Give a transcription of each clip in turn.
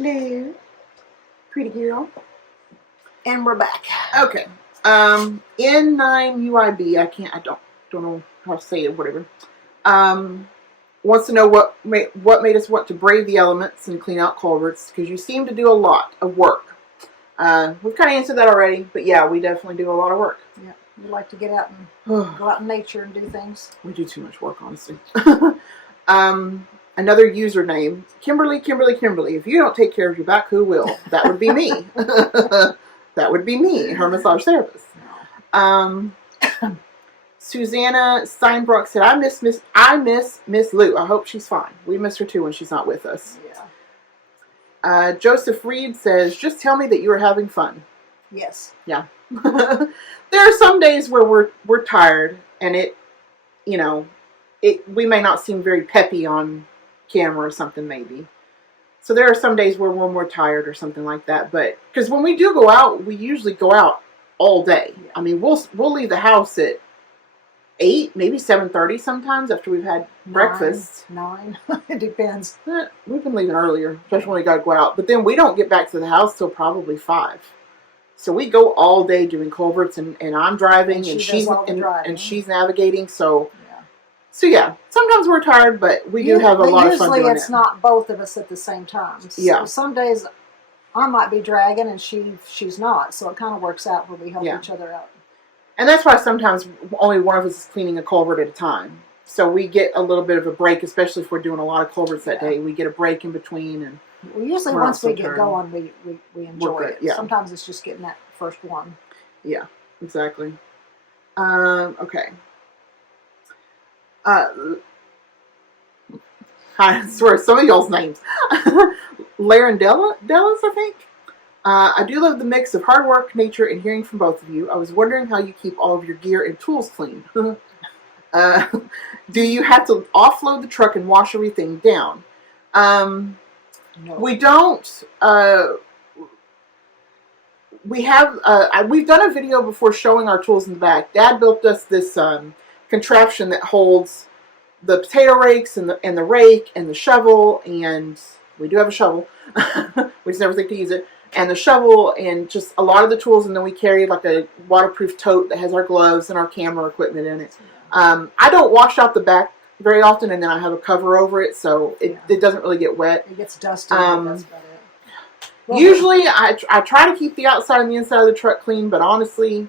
Hello, pretty girl. And we're back. Okay. N9UIB, I don't know how to say it, whatever. Wants to know what made us want to brave the elements and clean out culverts, because you seem to do a lot of work. We've kind of answered that already, but yeah, we definitely do a lot of work. Yeah, we like to get out and go out in nature and do things. We do too much work, honestly. Another username, Kimberly. If you don't take care of your back, who will? That would be me. That would be me, her massage therapist. Susanna Steinbrook said, I miss Miss Lou. I hope she's fine. We miss her too when she's not with us. Yeah. Joseph Reed says, just tell me that you are having fun. Yes. Yeah. There are some days where we're tired, and we may not seem very peppy on camera or something, maybe. So there are some days where we're more tired or something like that. But because when we do go out, we usually go out all day. Yeah. I mean, we'll leave the house at 8, maybe 7:30 sometimes after we've had breakfast. 9. It depends. We've been leaving earlier, especially when we got to go out. But then we don't get back to the house till probably 5. So we go all day doing culverts, and I'm driving, and she's navigating. So yeah, sometimes we're tired, but we do have a lot of fun doing it. Usually it's not both of us at the same time. So yeah. Some days I might be dragging and she's not. So it kind of works out where we help each other out. And that's why sometimes only one of us is cleaning a culvert at a time. So we get a little bit of a break, especially if we're doing a lot of culverts that day. We get a break in between. And usually once we get going, we enjoy it. Yeah. Sometimes it's just getting that first one. Yeah, exactly. Okay. I swear some of y'all's names. Larendellas, I think. I do love the mix of hard work, nature, and hearing from both of you. I was wondering how you keep all of your gear and tools clean. Do you have to offload the truck and wash everything down? No. We don't. We've done a video before showing our tools in the back. Dad built us this contraption that holds the potato rakes and the rake and the shovel, and we do have a shovel. We just never think to use it. And the shovel and just a lot of the tools, and then we carry like a waterproof tote that has our gloves and our camera equipment in it. I don't wash out the back very often, and then I have a cover over it, so it doesn't really get wet. It gets dusty. That's about it. Well, usually I try to keep the outside and the inside of the truck clean, but honestly,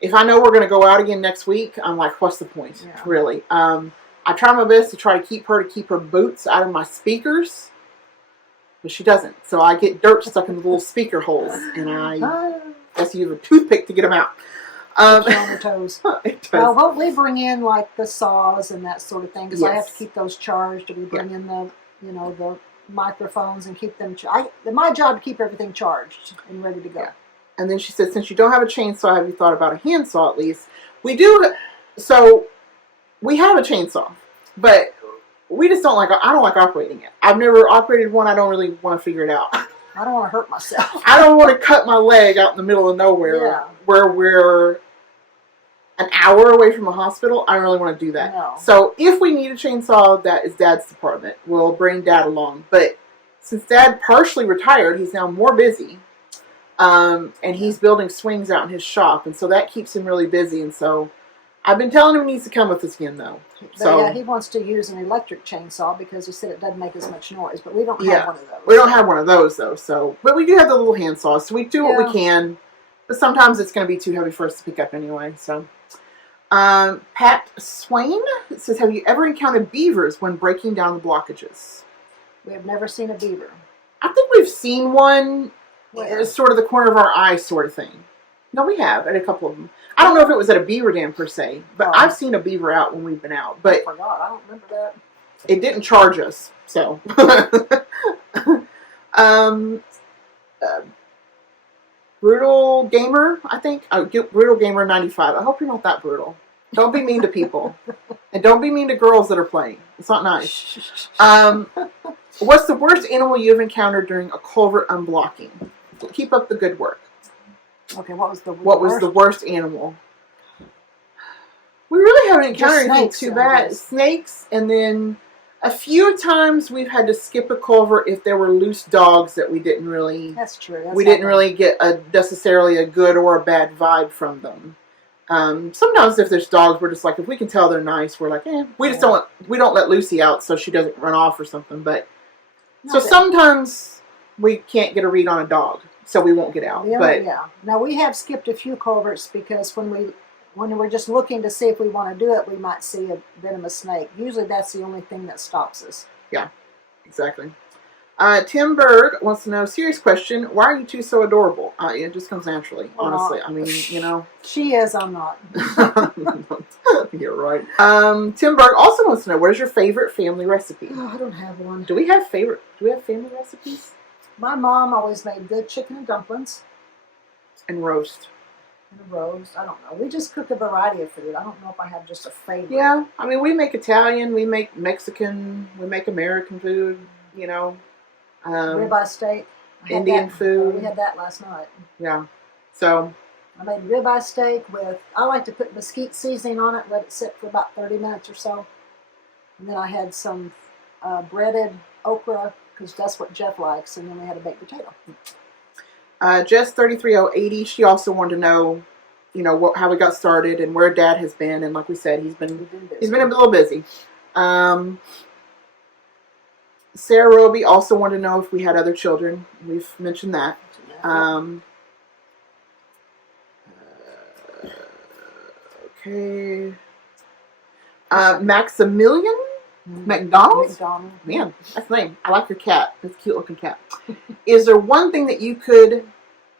if I know we're going to go out again next week, I'm like, what's the point, really? I try my best to try to keep her boots out of my speakers, but she doesn't. So I get dirt stuck in the little speaker holes, and I have to use a toothpick to get them out. On her toes. Well, we bring in like the saws and that sort of thing, because I have to keep those charged. We bring in the microphones and keep them. My job to keep everything charged and ready to go. Yeah. And then she said, since you don't have a chainsaw, have you thought about a handsaw at least? We do. So we have a chainsaw, but we just don't like. I don't like operating it. I've never operated one. I don't really want to figure it out. I don't want to hurt myself. I don't want to cut my leg out in the middle of nowhere where we're an hour away from a hospital. I don't really want to do that. No. So if we need a chainsaw, that is Dad's department. We'll bring Dad along. But since Dad partially retired, he's now more busy. And he's building swings out in his shop. And so that keeps him really busy. And so I've been telling him he needs to come with us again, though. But he wants to use an electric chainsaw because he said it doesn't make as much noise. But we don't have one of those. We don't have one of those, though. So, but we do have the little hand saws. So we do what we can. But sometimes it's going to be too heavy for us to pick up anyway. So, Pat Swain says, have you ever encountered beavers when breaking down the blockages? We have never seen a beaver. I think we've seen one. It's sort of the corner of our eye sort of thing. No, we have at a couple of them. I don't know if it was at a beaver dam per se, but I've seen a beaver out when we've been out. But I forgot. I don't remember that. It didn't charge us, so. Brutal Gamer, I think. Brutal Gamer 95. I hope you're not that brutal. Don't be mean to people. And don't be mean to girls that are playing. It's not nice. What's the worst animal you've encountered during a culvert unblocking? Keep up the good work. Okay, what was the worst animal? We really haven't encountered anything too bad. Snakes, and then A few times we've had to skip a culvert if there were loose dogs that we didn't really. That's true. We didn't really get necessarily a good or a bad vibe from them. Sometimes if there's dogs, we're just like, if we can tell they're nice, we're like, we just don't let Lucy out so she doesn't run off or something. But sometimes we can't get a read on a dog, so we won't get out. Now we have skipped a few culverts because when we're just looking to see if we want to do it, we might see a venomous snake. Usually that's the only thing that stops us. Yeah, exactly. Tim Berg wants to know, serious question, why are you two so adorable? It just comes naturally, honestly. I mean, She is, I'm not. You're right. Tim Berg also wants to know, what is your favorite family recipe? Oh, I don't have one. Do we have family recipes? My mom always made good chicken and dumplings. And roast. And roast. I don't know. We just cook a variety of food. I don't know if I have just a favorite. Yeah. I mean, we make Italian, we make Mexican, we make American food, ribeye steak. Indian food. We had that last night. Yeah. So. I made ribeye steak I like to put mesquite seasoning on it, let it sit for about 30 minutes or so. And then I had some breaded okra, because that's what Jeff likes, and then we had a baked potato. Jess 33080, she also wanted to know, how we got started and where Dad has been, and like we said, he's been a little busy. Sarah Roby also wanted to know if we had other children. We've mentioned that. Okay. Maximilian McDonald? Man, that's the name. I like your cat. That's a cute looking cat. Is there one thing that you could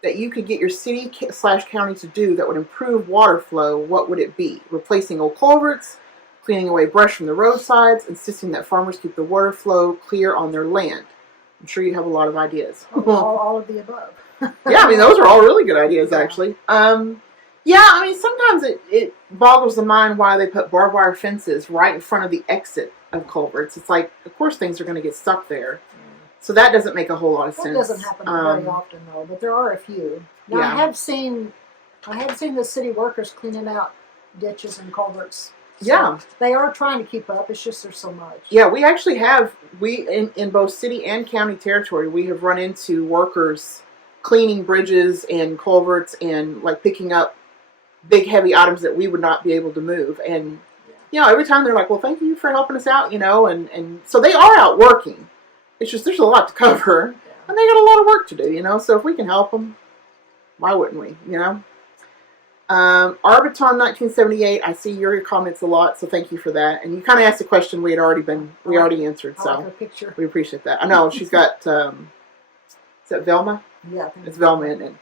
get your city/county to do that would improve water flow? What would it be? Replacing old culverts, cleaning away brush from the roadsides, insisting that farmers keep the water flow clear on their land. I'm sure you have a lot of ideas. all of the above. Yeah, I mean, those are all really good ideas, actually. Yeah, I mean, sometimes it boggles the mind why they put barbed wire fences right in front of the exit of culverts. It's like, of course things are going to get stuck there. So that doesn't make a whole lot of sense. That doesn't happen very often, though, but there are a few. Now, I have seen the city workers cleaning out ditches and culverts. So they are trying to keep up. It's just there's so much. Yeah, we actually have. In both city and county territory, we have run into workers cleaning bridges and culverts and like picking up big heavy items that we would not be able to move. And every time they're like, well, thank you for helping us out, and so they are out working. It's just there's a lot to cover, and they got a lot of work to do, so if we can help them, why wouldn't we, Arbiton 1978, I see your comments a lot, so thank you for that. And you kind of asked a question we already answered, so like her picture. We appreciate that. I know, she's got, is that Velma? Yeah, I think it's Velma, and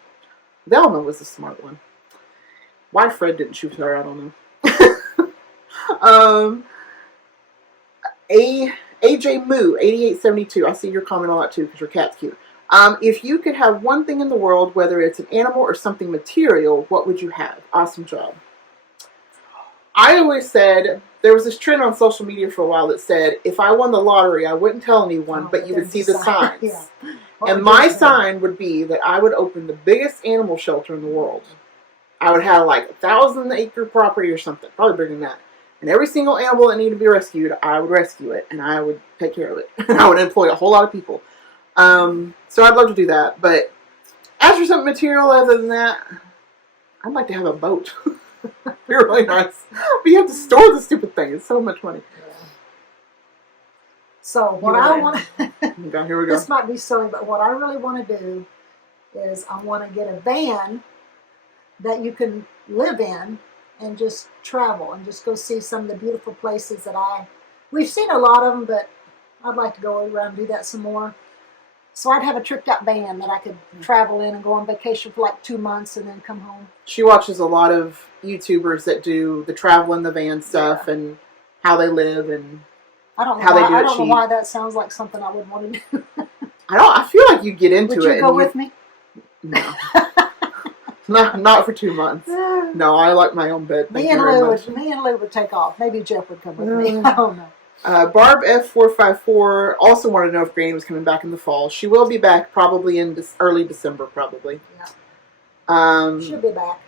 Velma was the smart one. Why Fred didn't shoot her, I don't know. AJ Moo 8872. I see your comment a lot too because your cat's cute. If you could have one thing in the world, whether it's an animal or something material, what would you have? Awesome job. I always said, there was this trend on social media for a while that said, if I won the lottery, I wouldn't tell anyone, but you would see the signs. Yeah. And my sign would be that I would open the biggest animal shelter in the world. I would have like 1,000-acre property or something, probably bigger than that. And every single animal that needed to be rescued, I would rescue it, and I would take care of it. I would employ a whole lot of people. So I'd love to do that. But as for something material other than that, I'd like to have a boat. You're really nice. But you have to store the stupid thing. It's so much money. Yeah. So what I want to... Here we go. This might be silly, but what I really want to do is I want to get a van that you can live in and just travel and just go see some of the beautiful places that we've seen a lot of them, but I'd like to go around and do that some more. So I'd have a tricked out van that I could travel in and go on vacation for like 2 months and then come home. She watches a lot of YouTubers that do the travel in the van stuff and how they live and how they do it. I don't know why that sounds like something I would want to do. I feel like you get into it. Would you go with me? No. Not for 2 months. No, I like my own bed. Me and Lou would take off. Maybe Jeff would come with me. I don't know. Barb F454 also wanted to know if Granny was coming back in the fall. She will be back probably in early December, probably. Yeah. She'll be back.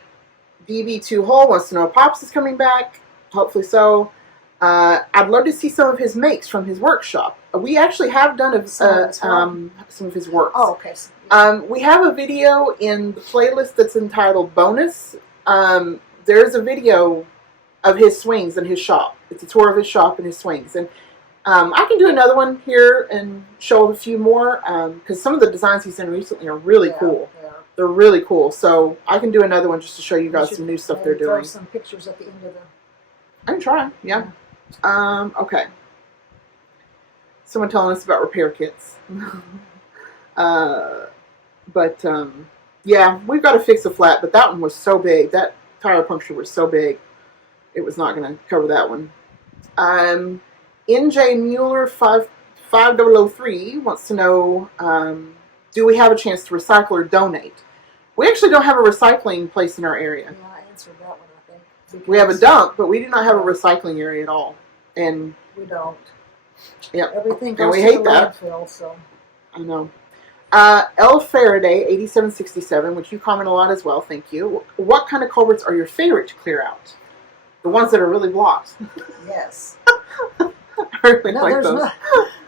DB2 Hole wants to know if Pops is coming back. Hopefully so. I'd love to see some of his makes from his workshop. We actually have done some of his works. Oh, okay. We have a video in the playlist that's entitled Bonus. There's a video of his swings in his shop. It's a tour of his shop and his swings. And I can do another one here and show a few more because some of the designs he's done recently are really cool. Yeah. They're really cool. So I can do another one just to show you guys some new stuff they're doing. Throw some pictures at the end of the... I can try, yeah. Okay. Someone telling us about repair kits. Yeah, we've got to fix a flat, but that one was so big. That tire puncture was so big. It was not going to cover that one. NJ Mueller 5003 wants to know, do we have a chance to recycle or donate? We actually don't have a recycling place in our area. Yeah, I answered that one, I think. We have a dump, but we do not have a recycling area at all. And we don't. Yeah. Everything goes to the landfill, so. I know. L. Faraday 8767, which you comment a lot as well. Thank you. What kind of culverts are your favorite to clear out? The ones that are really blocked. Yes. I really like those.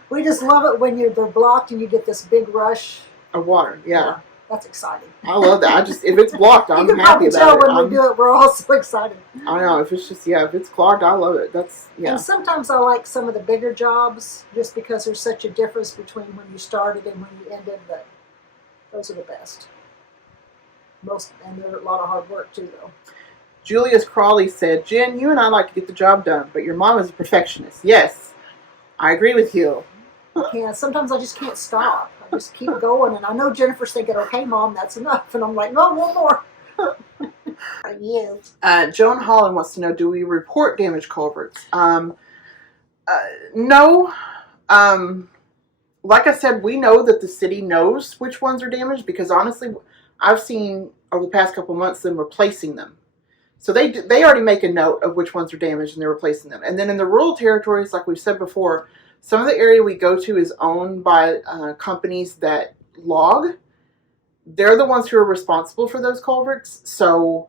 We just love it when they're blocked and you get this big rush of water. Yeah. That's exciting. I love that. If it's blocked, I'm happy about it. You can probably tell when we do it, we're all so excited. I know. If it's clogged, I love it. And sometimes I like some of the bigger jobs just because there's such a difference between when you started and when you ended, but those are the best. And they're a lot of hard work too, though. Julius Crawley said, Jen, you and I like to get the job done, but your mom is a perfectionist. Yes, I agree with you. I can't. Sometimes I just can't stop. I just keep going, and I know Jennifer's thinking, okay, Mom, that's enough. And I'm like, no, one more. You. Joan Holland wants to know, do we report damaged culverts? No. Like I said, we know that the city knows which ones are damaged because honestly, I've seen over the past couple months them replacing them. So they already make a note of which ones are damaged and they're replacing them. And then in the rural territories, like we've said before, some of the area we go to is owned by companies that log. They're the ones who are responsible for those culverts. So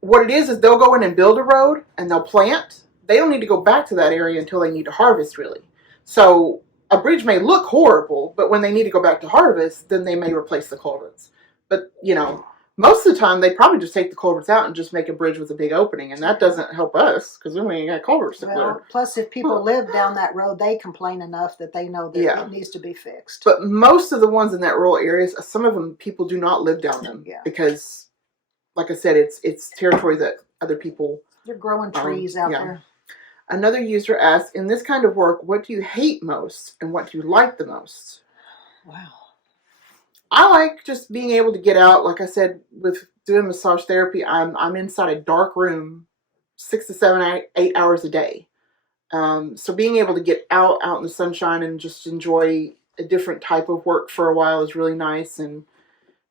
what it is they'll go in and build a road and they'll plant. They don't need to go back to that area until they need to harvest, really. So a bridge may look horrible, but when they need to go back to harvest, then they may replace the culverts. But, most of the time, they probably just take the culverts out and just make a bridge with a big opening, and that doesn't help us because then we ain't got culverts to clear. Plus, if people live down that road, they complain enough that they know that it needs to be fixed. But most of the ones in that rural areas, some of them, people do not live down them because, like I said, it's territory that other people... They're growing trees out there. Another user asked, in this kind of work, what do you hate most and what do you like the most? Wow. I like just being able to get out. Like I said, with doing massage therapy, I'm inside a dark room 6 to 7, 8 hours a day. So being able to get out in the sunshine and just enjoy a different type of work for a while is really nice. And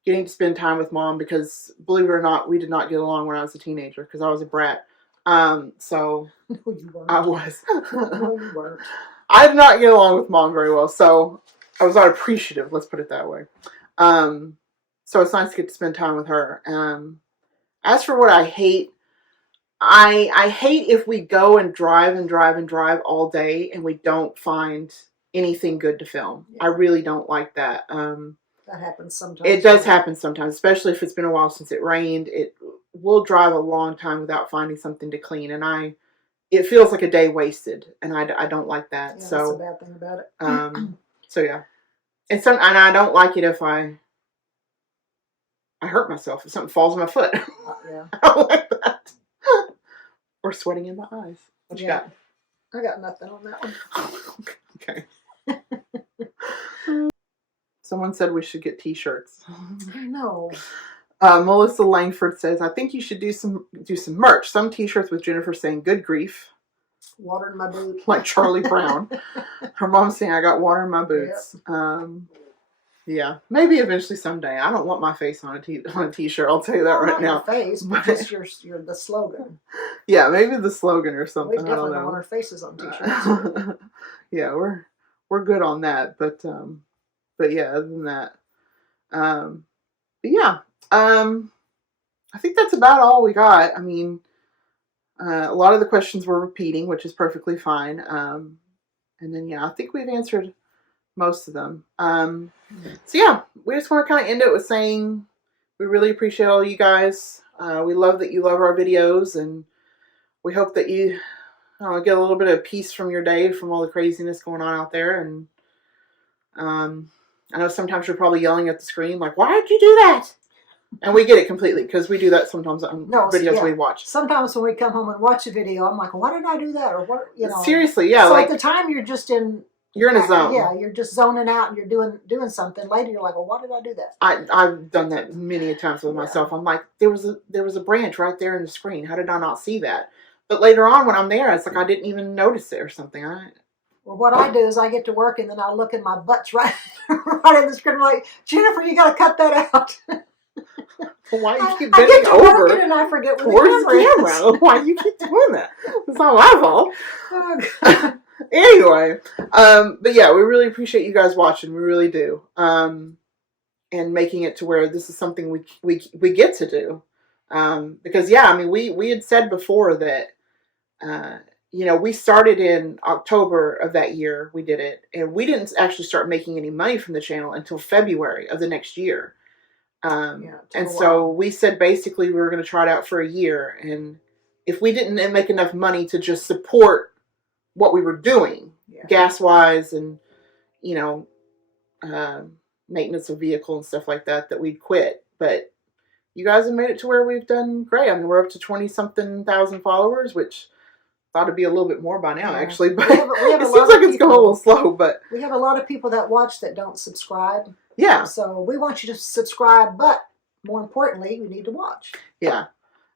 getting to spend time with Mom because, believe it or not, we did not get along when I was a teenager because I was a brat. So no, you weren't. I was. No, you weren't. I did not get along with Mom very well. So I was not appreciative. Let's put it that way. So it's nice to get to spend time with her. As for what I hate, I hate if we go and drive all day and we don't find anything good to film. Yeah. I really don't like that. That happens sometimes. It does happen sometimes, especially if it's been a while since it rained. We'll drive a long time without finding something to clean, and it feels like a day wasted, and I don't like that. Yeah, so that's a bad thing about it. So yeah. And I don't like it if I hurt myself, if something falls on my foot. Yeah. I don't like that. Or sweating in my eyes. What you got? I got nothing on that one. Okay. Someone said we should get t-shirts. No. Melissa Langford says, I think you should do some merch. Some t-shirts with Jennifer saying, good grief. Water in my boots. Like Charlie Brown. Her mom saying, I got water in my boots. Yep. Yeah. Maybe eventually someday. I don't want my face on a t-shirt. I'll tell you that right now. Not your face, but just your the slogan. Yeah, maybe the slogan or something. We definitely don't want our faces on t-shirts. Yeah, we're good on that. But yeah, other than that. But yeah. I think that's about all we got. I mean, A lot of the questions were repeating, which is perfectly fine. And then, yeah, I think we've answered most of them. So, yeah, we just want to kind of end it with saying we really appreciate all you guys. We love that you love our videos, and we hope that you get a little bit of peace from your day, from all the craziness going on out there. And I know sometimes you're probably yelling at the screen, like, why did you do that? And we get it completely, because we do that sometimes on videos we watch. Sometimes when we come home and watch a video, I'm like, why did I do that? Or what, Seriously, yeah. So like, at the time, you're in a zone. Yeah, you're just zoning out and you're doing something. Later, you're like, well, why did I do that? I've done that many times with myself. I'm like, there was a branch right there in the screen. How did I not see that? But later on, when I'm there, it's like I didn't even notice it or something. Well, what I do is I get to work and then I look and my butt's right in the screen. I'm like, Jennifer, you got to cut that out. Well, why do you keep bending over and I forget towards the camera? Why do you keep doing that? It's not my fault. Oh, anyway, but yeah, we really appreciate you guys watching. We really do, and making it to where this is something we get to do, because yeah, I mean we had said before that we started in October of that year. We did it, and we didn't actually start making any money from the channel until February of the next year. And so we said basically we were going to try it out for a year, and if we didn't make enough money to just support what we were doing, gas wise and maintenance of vehicle and stuff like that, that we'd quit. But you guys have made it to where we've done great. I mean, we're up to 20-something thousand followers, which thought it'd be a little bit more by now, actually. But we have it seems like it's going a little slow. But we have a lot of people that watch that don't subscribe. Yeah. So we want you to subscribe, but more importantly, you need to watch. Yeah.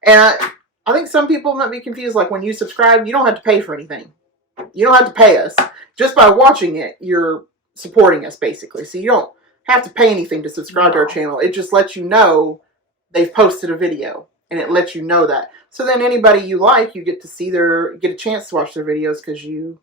And I think some people might be confused. Like, when you subscribe, you don't have to pay for anything. You don't have to pay us. Just by watching it, you're supporting us, basically. So you don't have to pay anything to subscribe to our channel. It just lets you know they've posted a video, and it lets you know that. So then anybody you like, you get to get a chance to watch their videos because you.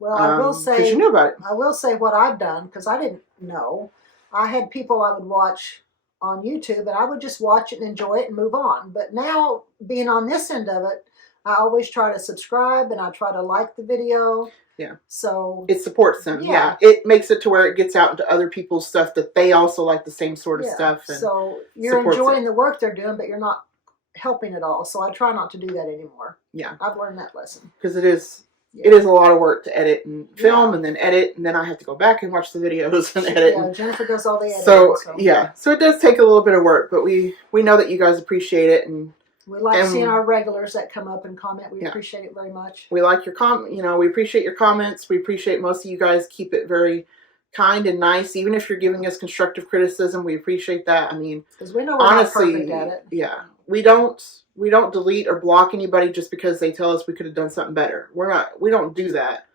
Well, I will say, because you knew about it. I will say what I've done, because I didn't know. I had people I would watch on YouTube, and I would just watch it and enjoy it and move on. But now, being on this end of it, I always try to subscribe and I try to like the video. Yeah. So it supports them. Yeah. It makes it to where it gets out into other people's stuff that they also like the same sort of stuff. And so you're enjoying the work they're doing, but you're not helping at all. So I try not to do that anymore. Yeah. I've learned that lesson. Because it is a lot of work to edit and film and then edit, and then I have to go back and watch the videos and edit. Yeah, Jennifer does all the editing. So it does take a little bit of work, but we know that you guys appreciate it, and we like seeing our regulars that come up and comment. We appreciate it very much. We like your we appreciate your comments. We appreciate most of you guys keep it very kind and nice, even if you're giving us constructive criticism. We appreciate that. I mean, because we know we're honestly, not perfect at it. Yeah, we don't delete or block anybody just because they tell us we could have done something better. We don't do that.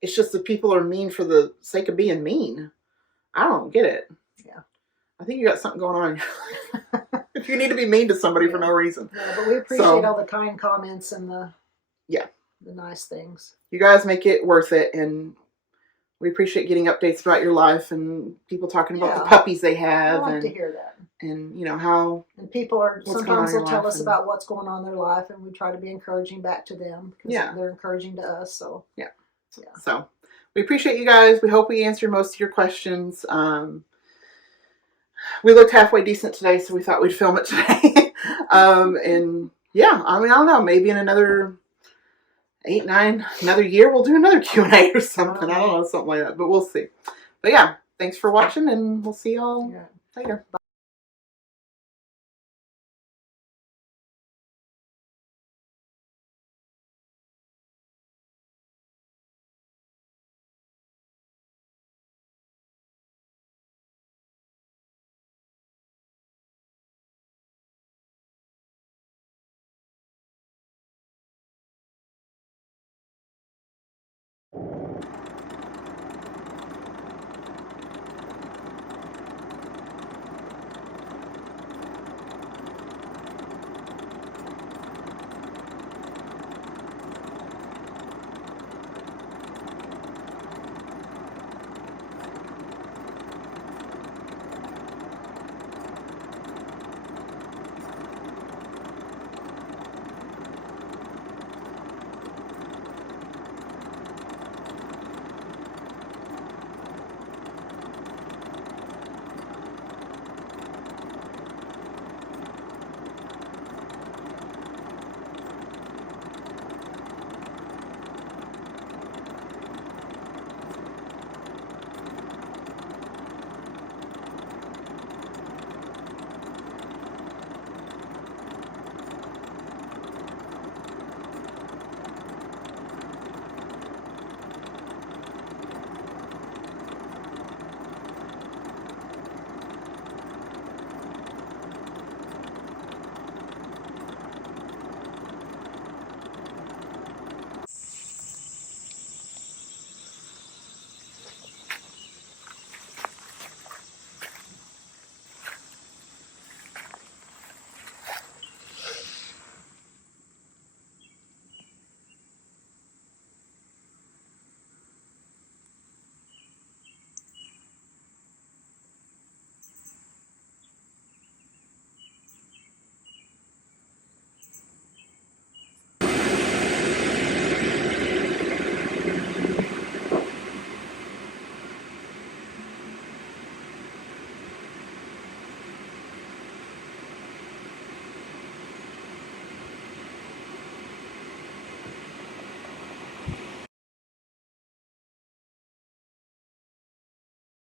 It's just that people are mean for the sake of being mean. I don't get it. Yeah, I think you got something going on. If you need to be mean to somebody for no reason. Yeah, but we appreciate all the kind comments and the nice things. You guys make it worth it, and we appreciate getting updates about your life and people talking about the puppies they have. I like to hear that. And how. And people are sometimes they'll tell us about what's going on in their life, and we try to be encouraging back to them because they're encouraging to us. So yeah. So we appreciate you guys. We hope we answered most of your questions. We looked halfway decent today, so we thought we'd film it today. And yeah, I mean, I don't know. Maybe in another 8, 9, another year, we'll do another Q&A or something. I don't know, something like that. But we'll see. But yeah, thanks for watching, and we'll see y'all later. Bye.